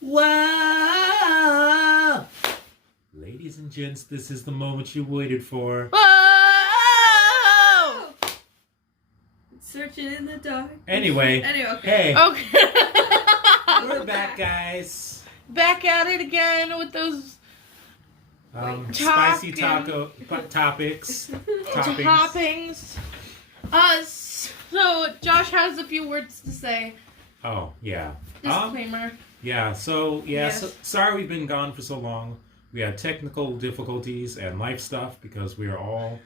Wow! Ladies and gents, this is the moment you waited for. Whoa! Searching in the dark. Anyway, Okay. hey, Okay. we're back, guys. Back at it again with those Spicy Talking. topics. toppings. So Josh has a few words to say. Oh, yeah. Disclaimer. Yeah, Yes. so, sorry we've been gone for so long. We had technical difficulties and life stuff because we are all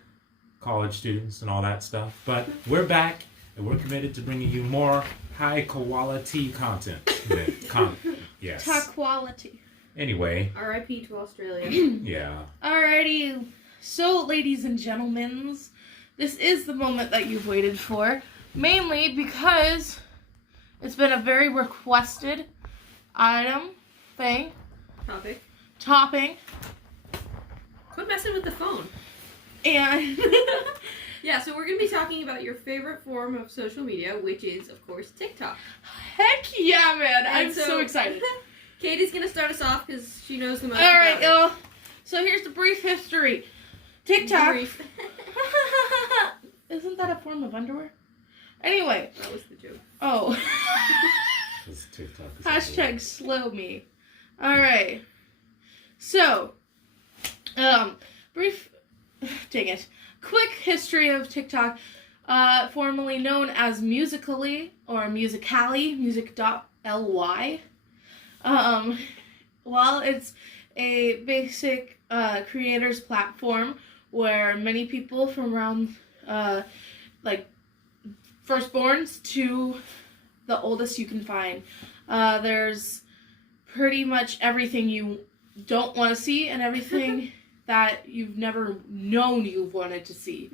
college students and all that stuff. But we're back and we're committed to bringing you more high quality content. Yes. Top quality. Anyway, R.I.P. to Australia. yeah. Alrighty. So, ladies and gentlemen, this is the moment that you've waited for. Mainly because it's been a very requested topping. Quit messing with the phone. And Yeah, so we're going to be talking about your favorite form of social media, which is, of course, TikTok. heck yeah, man. And I'm so excited. Katie's going to start us off because she knows the most Alright, about y'all. So here's the brief history. TikTok. Brief. Isn't that a form of underwear? Anyway. That was the joke. Oh. This TikTok is Hashtag slow me. Alright. So, brief, dang it. Quick history of TikTok, formerly known as Musical.ly or Musical.ly, music.ly. While it's a basic creators platform where many people from around, like, firstborns to the oldest you can find. There's pretty much everything you don't want to see and everything that you've never known you wanted to see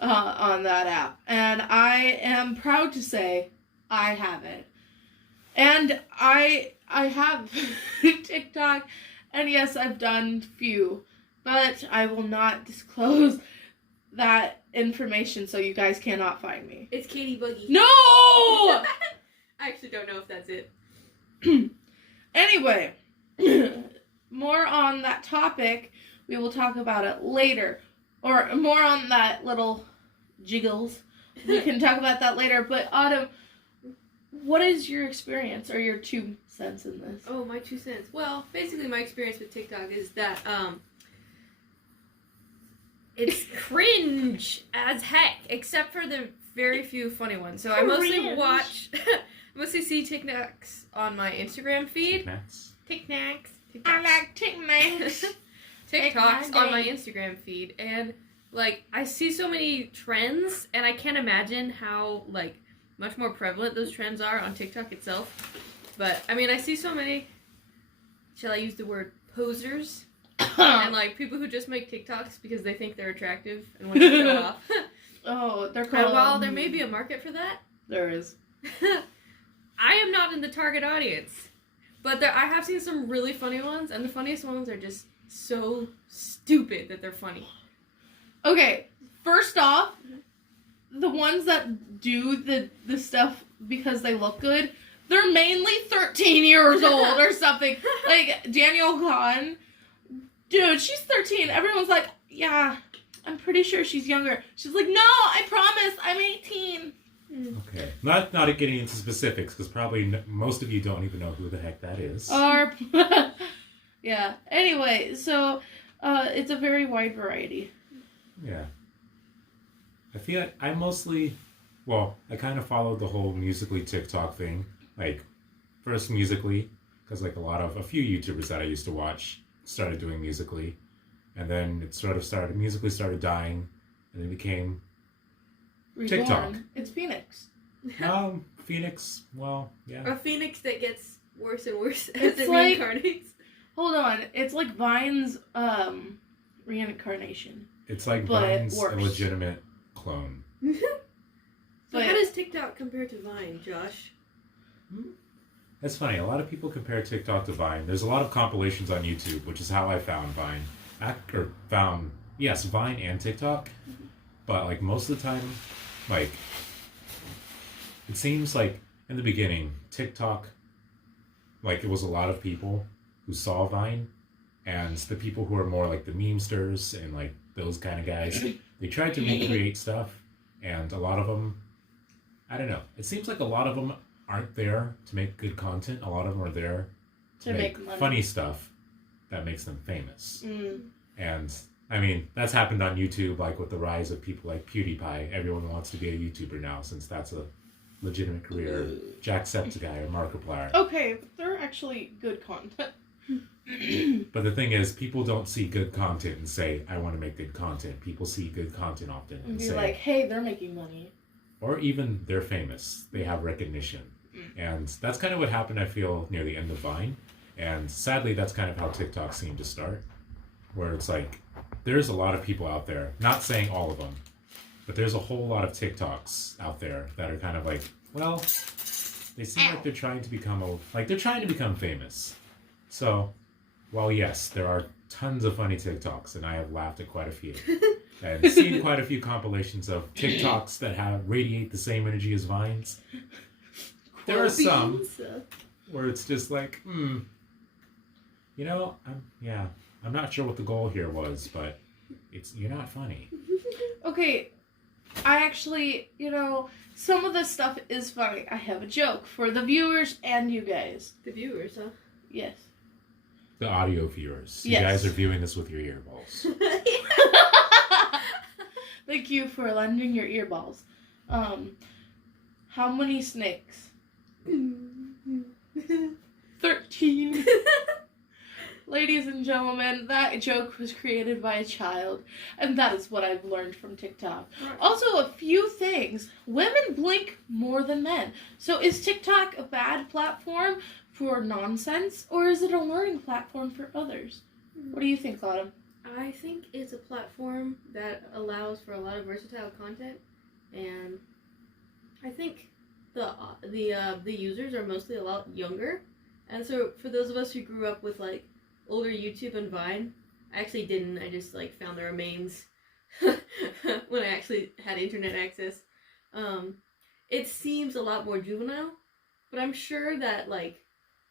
on that app. And I am proud to say I have it. And I have TikTok, and yes, I've done few, but I will not disclose that information so you guys cannot find me. It's Katie Buggy. No! I actually don't know if that's it. Anyway, more on that topic. We will talk about it later. Or more on that little jiggles. We can talk about that later. But Autumn, what is your experience or your 2 cents in this? Oh, my 2 cents. Well, basically my experience with TikTok is that, it's cringe as heck, except for the very few funny ones. So I mostly mostly see TikToks on my Instagram feed. TikToks. I like TikToks. TikToks on my Instagram feed, and like I see so many trends, and I can't imagine how like much more prevalent those trends are on TikTok itself. But I mean, I see so many. Shall I use the word posers? And like people who just make TikToks because they think they're attractive and want to show off. Oh, they're called. And while there may be a market for that, there is. I am not in the target audience. But I have seen some really funny ones, and the funniest ones are just so stupid that they're funny. Okay, first off, the ones that do the stuff because they look good, they're mainly 13 years old or something. Like, Danielle Khan, dude, she's 13. Everyone's like, yeah, I'm pretty sure she's younger. She's like, no, I promise, I'm 18. Okay. Not getting into specifics, because probably most of you don't even know who the heck that is. Or, yeah. Anyway, so it's a very wide variety. Yeah. I feel like I mostly, well, I kind of followed the whole Musical.ly TikTok thing. Like, first Musical.ly, because like a few YouTubers that I used to watch started doing Musical.ly. And then it Musical.ly started dying, and it became Reborn. TikTok. It's Phoenix. Phoenix, well, yeah. A phoenix that gets worse and worse as It's it like- reincarnates. Hold on. It's like Vine's reincarnation. It's like But Vine's worse. illegitimate clone. So But- how does TikTok compare to Vine, Josh? That's funny. A lot of people compare TikTok to Vine. There's a lot of compilations on YouTube, which is how I found Vine. Vine and TikTok. But like most of the time, like it seems like in the beginning, TikTok like, it was a lot of people who saw Vine, and the people who are more like the memesters and like those kind of guys, they tried to recreate stuff, and a lot of them, I don't know. It seems like a lot of them aren't there to make good content. A lot of them are there to make money. funny stuff that makes them famous. Mm. And I mean, that's happened on YouTube, like with the rise of people like PewDiePie. Everyone wants to be a YouTuber now, since that's a legitimate career. Jacksepticeye or Markiplier. Okay, but they're actually good content. But the thing is, people don't see good content and say, I want to make good content. People see good content often And and be say, like, hey, they're making money. or even they're famous. They have recognition. And that's kind of what happened, I feel, near the end of Vine. And sadly, that's kind of how TikTok seemed to start. Where it's like, there's a lot of people out there, not saying all of them, but there's a whole lot of TikToks out there that are kind of like, well, they seem like they're trying to become they're trying to become famous. So, while yes, there are tons of funny TikToks, and I have laughed at quite a few, and seen quite a few compilations of TikToks that radiate the same energy as Vines. There are some where it's just like, you know, I'm not sure what the goal here was, but you're not funny. Okay, I actually, some of this stuff is funny. I have a joke for the viewers and you guys. The viewers, huh? Yes. The audio viewers. You Yes. guys are viewing this with your earballs. Thank you for lending your earballs. How many snakes? 13. Ladies and gentlemen, that joke was created by a child, and that is what I've learned from TikTok. Also, a few things. Women blink more than men. So is TikTok a bad platform for nonsense, or is it a learning platform for others? What do you think, Autumn? I think it's a platform that allows for a lot of versatile content, and I think the users are mostly a lot younger, and so for those of us who grew up with like older YouTube and Vine, I actually didn't. I just like found the remains when I actually had internet access. It seems a lot more juvenile, but I'm sure that like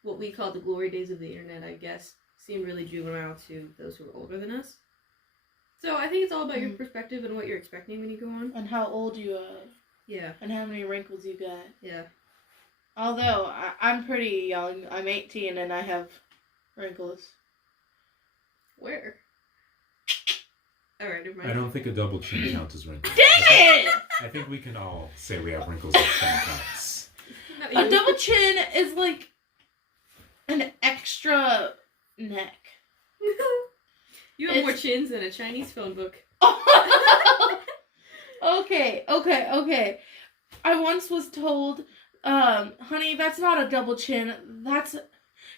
what we call the glory days of the internet, I guess, seemed really juvenile to those who are older than us. So I think it's all about your perspective and what you're expecting when you go on. And how old you are. Yeah. And how many wrinkles you got. Yeah. Although, I'm pretty young. I'm 18 and I have wrinkles. Where? Alright, never mind. I don't think a double chin counts as wrinkles. Dang it! I think we can all say we have wrinkles that chin counts. Not A you. double chin is like an extra neck. You have more chins than a Chinese phone book. Okay. I once was told, honey, that's not a double chin. That's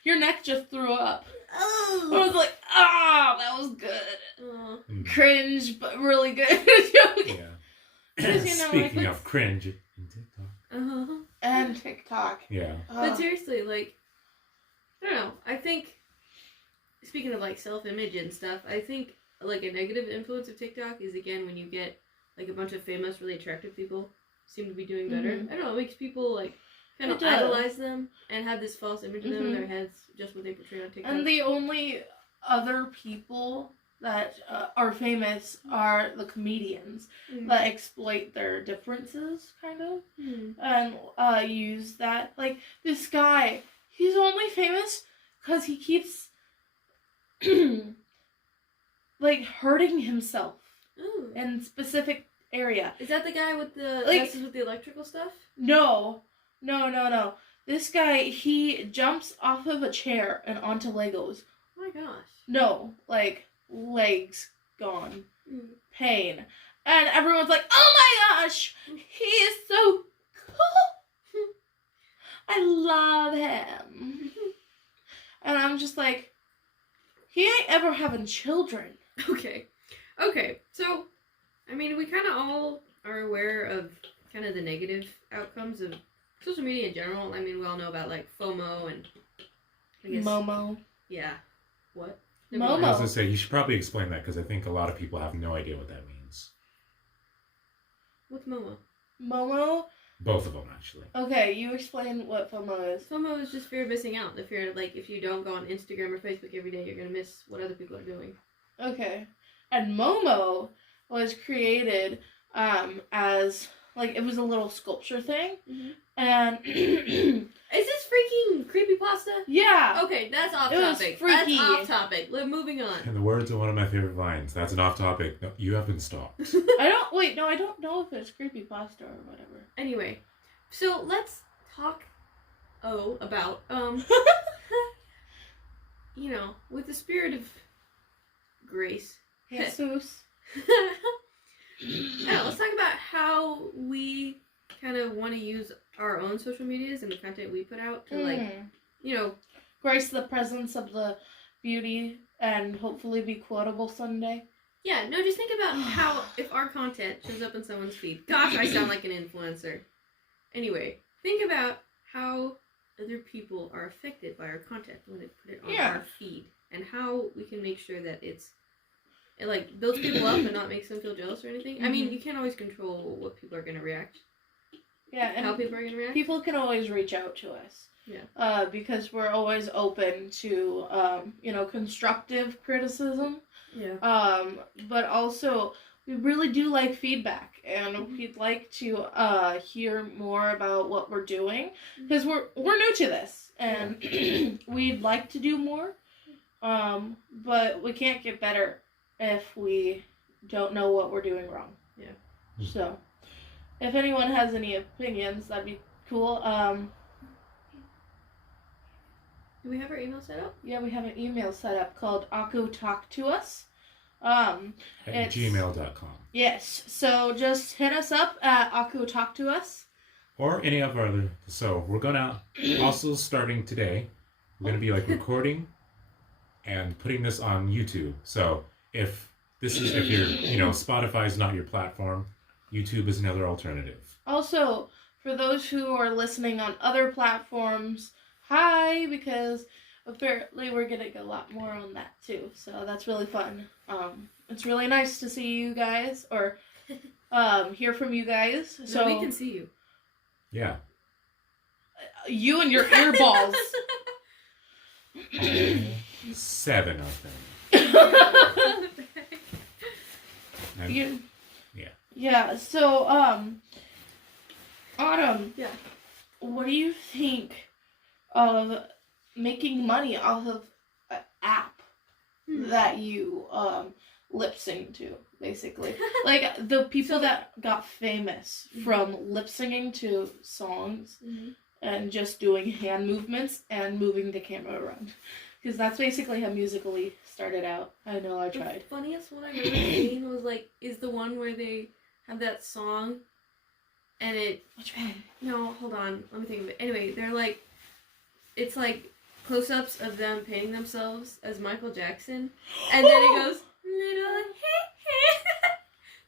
your neck just threw up. I was like, that was good. Cringe, but really good. Yeah. 'Cause, Speaking of cringe in TikTok. Uh-huh. And TikTok. Yeah. But seriously, like, I don't know. I think, speaking of like self-image and stuff, I think like a negative influence of TikTok is again when you get like a bunch of famous, really attractive people seem to be doing better. Mhm. I don't know. It makes people like kind It of does. idolize them and have this false image of them in Mhm. their heads, just what they portray on TikTok. And the only other people that are famous are the comedians that exploit their differences, kind of, and use that. Like, this guy, he's only famous because he keeps, like, hurting himself Ooh. in specific area. Is that the guy with the Like- messes with the electrical stuff? No. This guy, he jumps off of a chair and onto Legos. Oh my gosh. No, like, legs gone. Mm. Pain. And everyone's like, oh my gosh, he is so cool. I love him. And I'm just like, he ain't ever having children. Okay. So, I mean, we kind of all are aware of kind of the negative outcomes of social media in general. I mean, we all know about, like, FOMO and, I guess... Momo. Yeah. What? Momo. I was going to say, you should probably explain that, because I think a lot of people have no idea what that means. What's Momo? Momo Both of them, actually. Okay, you explain what FOMO is. FOMO is just fear of missing out. The fear, like, if you don't go on Instagram or Facebook every day, you're gonna miss what other people are doing. Okay. And Momo was created as, like, it was a little sculpture thing. Mm-hmm. And... Is this freaking creepypasta? Yeah. Okay, that's off It was topic. freaky. That's off topic. Moving on. In the words of one of my favorite lines, that's an off topic. No, you have been stalked. I don't know if it's creepypasta or whatever. Anyway, so let's talk about you know, with the spirit of grace. Jesus. Yeah, let's talk about how we kind of want to use our own social medias and the content we put out to like, you know, grace the presence of the beauty and hopefully be quotable someday. Yeah, no, just think about how if our content shows up in someone's feed. Gosh, I sound like an influencer. Anyway, think about how other people are affected by our content when they put it on our feed, and how we can make sure that it like builds people up and not makes them feel jealous or anything. Mm-hmm. I mean, you can't always control what people are going to react. Yeah, and how people are going to react. People can always reach out to us. Yeah. Because we're always open to constructive criticism. Yeah. But also we really do like feedback, and we'd like to hear more about what we're doing, because we're new to this, and we'd like to do more. But we can't get better if we don't know what we're doing wrong. Yeah. So, if anyone has any opinions, that'd be cool. Do we have our email set up? Yeah, we have an email set up called Awko Talk to Us. At gmail.com. Yes, so just hit us up at Awko Talk to Us. Or any of our other. So we're gonna also starting today. We're gonna be like recording and putting this on YouTube. So if you're Spotify's not your platform, YouTube is another alternative. Also, for those who are listening on other platforms, hi, because apparently we're getting a lot more on that too. So that's really fun. It's really nice to see you guys, or hear from you guys. So we can see you. Yeah. You and your earballs. 7 of them. Yeah. So, Autumn. Yeah. What do you think of making money off of an app that you lip sync to, basically? Like the people that got famous from lip syncing to songs and just doing hand movements and moving the camera around. Because that's basically how Musical.ly started out. I know, I tried. The funniest one I've ever seen was is the one where they have that song and it... Which one? No, hold on. Let me think of it. Anyway, they're it's close-ups of them painting themselves as Michael Jackson. And then it goes, little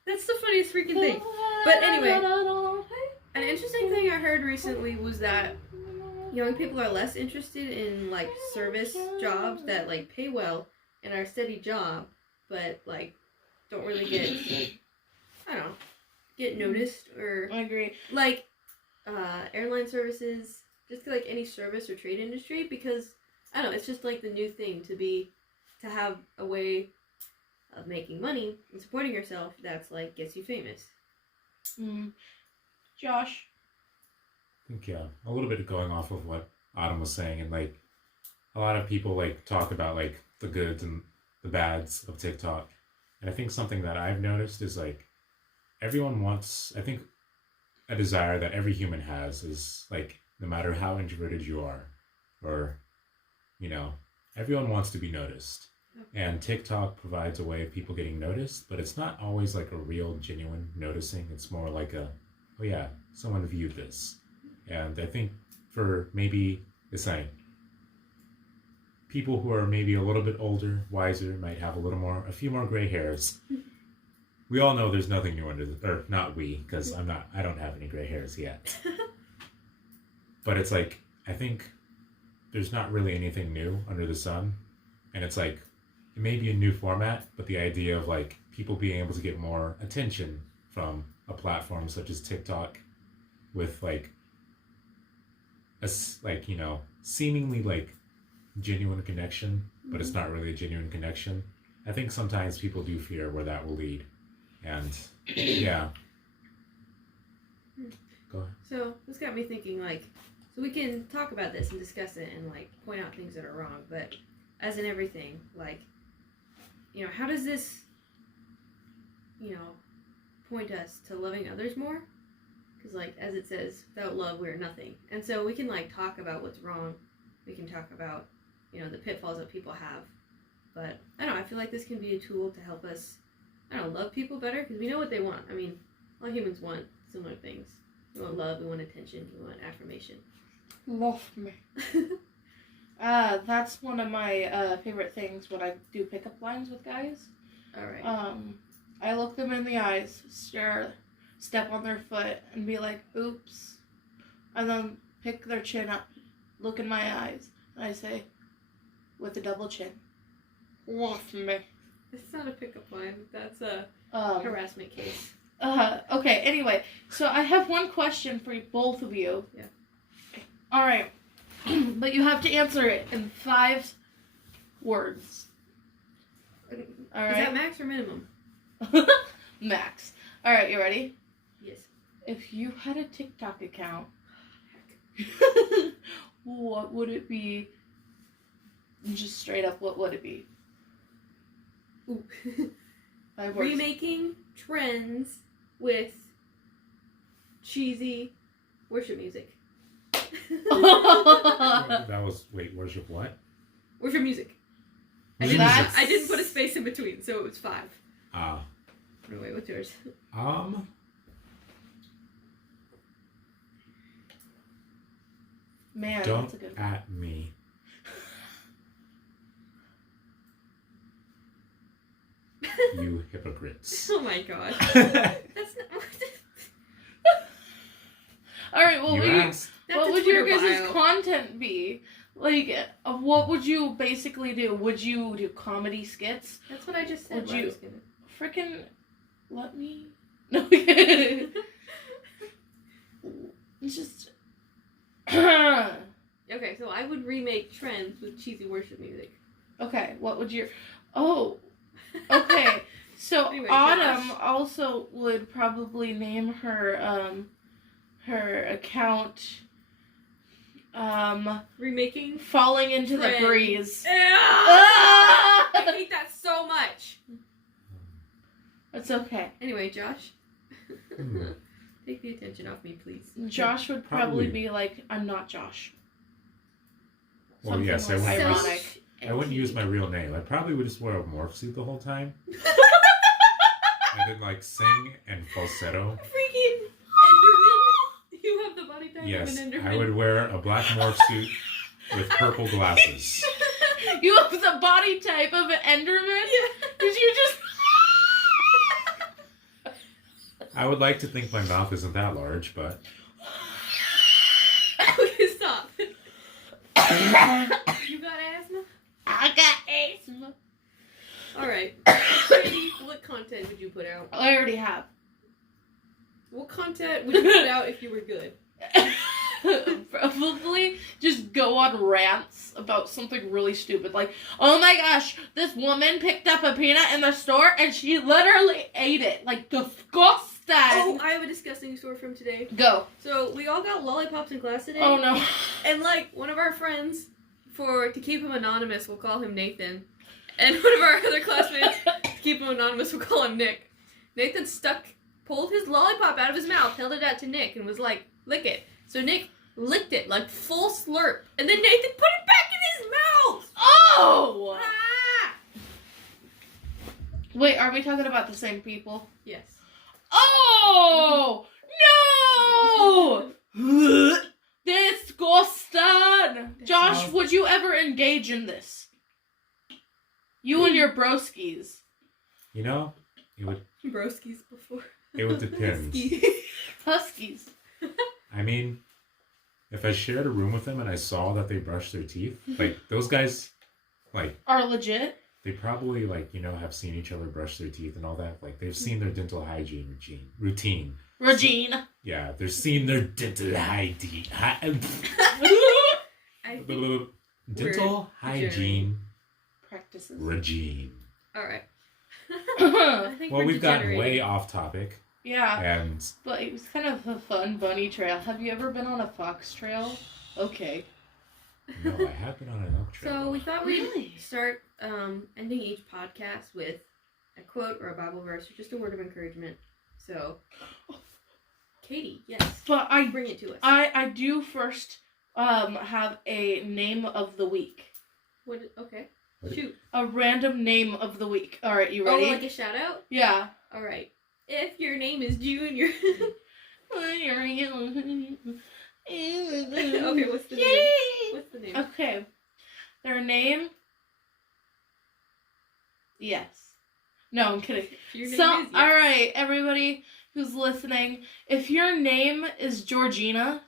That's the funniest freaking thing. But anyway, an interesting thing I heard recently was that young people are less interested in service jobs that pay well and are a steady job, but don't really get noticed, or I agree. Airline services, just any service or trade industry, because I don't know, it's just the new thing to have a way of making money and supporting yourself that's gets you famous. Josh? I think, a little bit going off of what Autumn was saying, and a lot of people talk about the goods and the bads of TikTok, and I think something that I've noticed is everyone wants, I think a desire that every human has is no matter how introverted you are, or everyone wants to be noticed, and TikTok provides a way of people getting noticed, but it's not always a real genuine noticing. It's more oh yeah, someone viewed this. And I think for maybe it's people who are maybe a little bit older, wiser, might have a few more gray hairs. We all know there's nothing new or not we, because I don't have any gray hairs yet. But it's I think there's not really anything new under the sun. And it's it may be a new format, but the idea of people being able to get more attention from a platform such as TikTok with like like, you know, seemingly like genuine connection, but it's not really a genuine connection. I think sometimes people do fear where that will lead. And yeah. Go ahead. So this got me thinking, like, so we can talk about this and discuss it and like point out things that are wrong, but as in everything, like, you know, how does this, you know, point us to loving others more? Because, like, as it says, without love, we're nothing. And so we can, like, talk about what's wrong. We can talk about, you know, the pitfalls that people have. But, I don't know, I feel like this can be a tool to help us, I don't know, love people better. Because we know what they want. I mean, all humans want similar things. We want love, we want attention, we want affirmation. Love me. That's one of my favorite things when I do pickup lines with guys. All right. I look them in the eyes, step on their foot, and be like, oops. And then pick their chin up, look in my eyes, and I say, with a double chin, love me. It's not a pickup line. That's a harassment case. Okay, anyway, so I have one question for both of you. Yeah. All right. But you have to answer it in 5 words. All right. Is that max or minimum? Max. All right, you ready? Yes. If you had a TikTok account, what would it be? Just straight up, what would it be? Ooh. 5 words. Remaking trends with cheesy worship music. That was, wait, worship what? Worship music. I That's- didn't put a space in between, so it was 5. Wait, what's yours? Man, Don't that's a good one. at me. You hypocrites. Oh my god. That's not. All right, well, You asked. what would your guys' content be? Like, what would you basically do? Would you do comedy skits? That's what I just said. Would you- I was gonna- Frickin' let me? No. It's just. Okay, so I would remake trends with cheesy worship music. Okay, what would your... Oh, okay. So Anyway, Autumn Josh. also would probably name her her account Remaking. Falling into the Trend. Breeze. I hate that so much. It's okay. Anyway, Josh, Hmm. take the attention off me, please. Josh would probably be like, I'm not Josh. Well, Something yes, I less wouldn't, use, ironic. I wouldn't use my real name. I probably would just wear a morph suit the whole time. And then, like, sing and falsetto. Freaking Enderman! You have the body type Yes, of an Enderman. I would wear a black morph suit with purple glasses. You have the body type of an Enderman? Yeah. Did you just... I would like to think my mouth isn't that large, but Okay, stop. You got asthma? I got asthma. Alright. Brady, what content would you put out? I already have. What content would you put out if you were good? Probably just go on rants about something really stupid. Like, oh my gosh, this woman picked up a peanut in the store and she literally ate it. Like, disgusting. Oh, I have a disgusting story from today. Go. So, we all got lollipops in class today. Oh no. And, like, one of our friends, to keep him anonymous, we'll call him Nathan. And one of our other classmates, to keep him anonymous, we'll call him Nick. Nathan pulled his lollipop out of his mouth, held it out to Nick, and was like, lick it. So Nick licked it, like, full slurp. And then Nathan put it back in his mouth! Oh! Ah! Wait, are we talking about the same people? Yes. Oh! No! Disgusting! Josh, would you ever engage in this? You and your broskies. you know, it Broskies before. would depend. Huskies. I mean, if I shared a room with them and I saw that they brushed their teeth, like, those guys, like, Are legit. they probably, like, you know, have seen each other brush their teeth and all that. Like, they've seen their dental hygiene routine. Regina. Yeah, they're seeing their dental hygiene. I think. Dental hygiene Practices. regime. All right. Yeah, I think Well, we're we've gotten degenerating. way off topic, and but it was kind of a fun bunny trail. Have you ever been on a fox trail? Okay. no, I have been on an elk trail. So we thought we'd Really? start ending each podcast with a quote or a Bible verse or just a word of encouragement. So, Katie, yes, But bring it to us. I do first have a name of the week. Okay, What? shoot. A random name of the week. All right, you ready? Oh, like a shout out? Yeah. All right. If your name is Junior. Okay, what's the name? What's the name? Okay. Their name? Yes. No, I'm kidding. If your name So, is yes. alright, everybody who's listening, if your name is Georgina...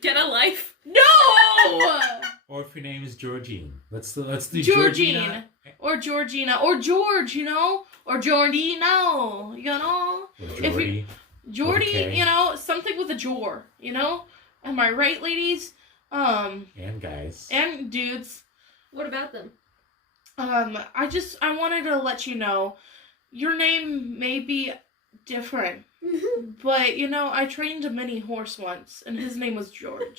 Get a life. No! Or if your name is Georgine, let's do Georgine. Georgina. Or Georgina. Or George, you know? Or Jordino, you know? Or If Jordy. Jordy, Okay. you know? Something with a jor, you know? Am I right, ladies? And guys. And dudes. What about them? I wanted to let you know, your name may be different, but, you know, I trained a mini horse once, and his name was George.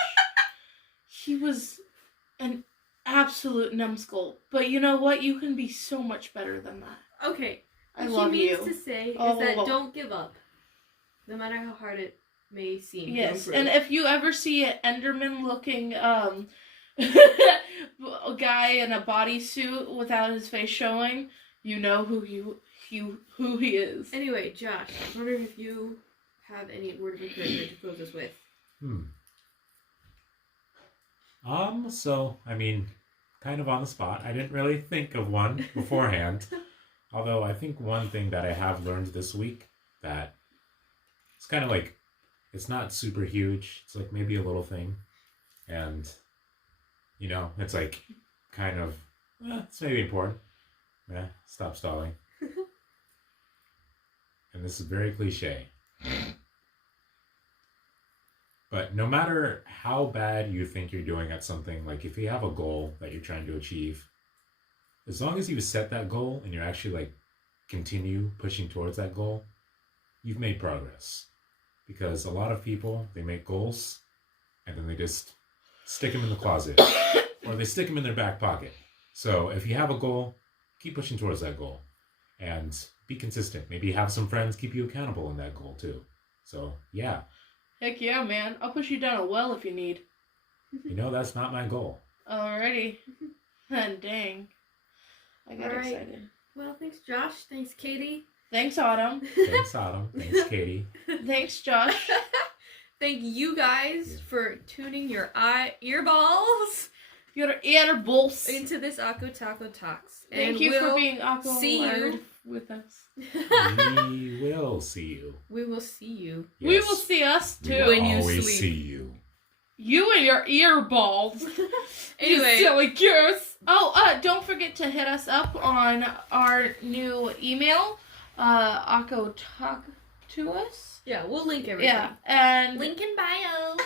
He was an absolute numbskull, but you know what? You can be so much better than that. Okay. I What love she means you. to say Oh. is that don't give up. No matter how hard it may seem. Yes, to and improve. if you ever see an Enderman-looking, a guy in a bodysuit without his face showing, you know who he is. Anyway, Josh, I wonder if you have any word of encouragement to close us with. So, I mean, kind of on the spot. I didn't really think of one beforehand. Although I think one thing that I have learned this week that it's kind of like, it's not super huge. It's like maybe a little thing. And, you know, it's like kind of, it's maybe important. Stop stalling. And this is very cliche. But no matter how bad you think you're doing at something, like if you have a goal that you're trying to achieve, as long as you set that goal and you're actually like continue pushing towards that goal, you've made progress. Because a lot of people, they make goals and then they just stick them in the closet or they stick them in their back pocket. So if you have a goal, keep pushing towards that goal and be consistent. Maybe have some friends keep you accountable in that goal too. So yeah. Heck yeah, man. I'll push you down a well if you need. You know, that's not my goal. Alrighty. Dang. I got Alright. excited. Well, thanks, Josh. Thanks, Katie. Thanks, Autumn. Thanks, Autumn. Thanks, Katie. Thanks, Josh. Thank you guys for tuning your earballs Your earballs. into this Awko Taco Talks. Thank And you for we'll being awkward see you. with us. We will see you. We will see you. We Yes. will see us We too. will When you always sleep. see you. You and your earballs. Anyway. You silly goose. Oh, don't forget to hit us up on our new email, Awko Talk to us. Yeah, we'll link everything. Yeah, and Link in bio.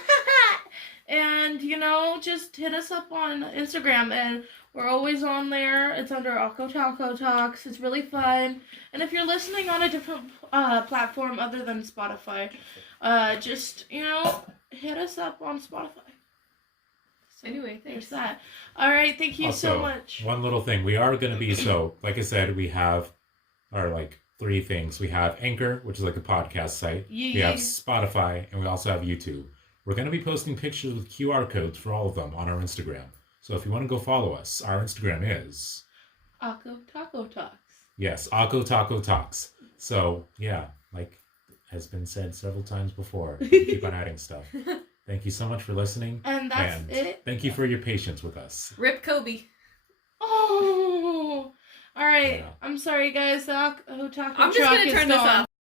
and you know, just hit us up on Instagram, and we're always on there. It's under Awko Taco Talks. It's really fun. And if you're listening on a different platform other than Spotify, just you know, hit us up on Spotify. So Anyway, there's thanks. that. All right, thank you so Also, much. one little thing. We are going to be, so, like I said, we have our, like, 3 things. We have Anchor, which is like a podcast site. We have Spotify, and we also have YouTube. We're going to be posting pictures with QR codes for all of them on our Instagram. So if you want to go follow us, our Instagram is... Awko Taco Talks. Yes, Awko Taco Talks. So, yeah, like has been said several times before. We keep on adding stuff. Thank you so much for listening. And that's and it. Thank you for your patience with us. Rip Kobe. Oh, all right. Yeah. I'm sorry, guys. Awko Taco I'm just Talk gonna is turn this gone. off.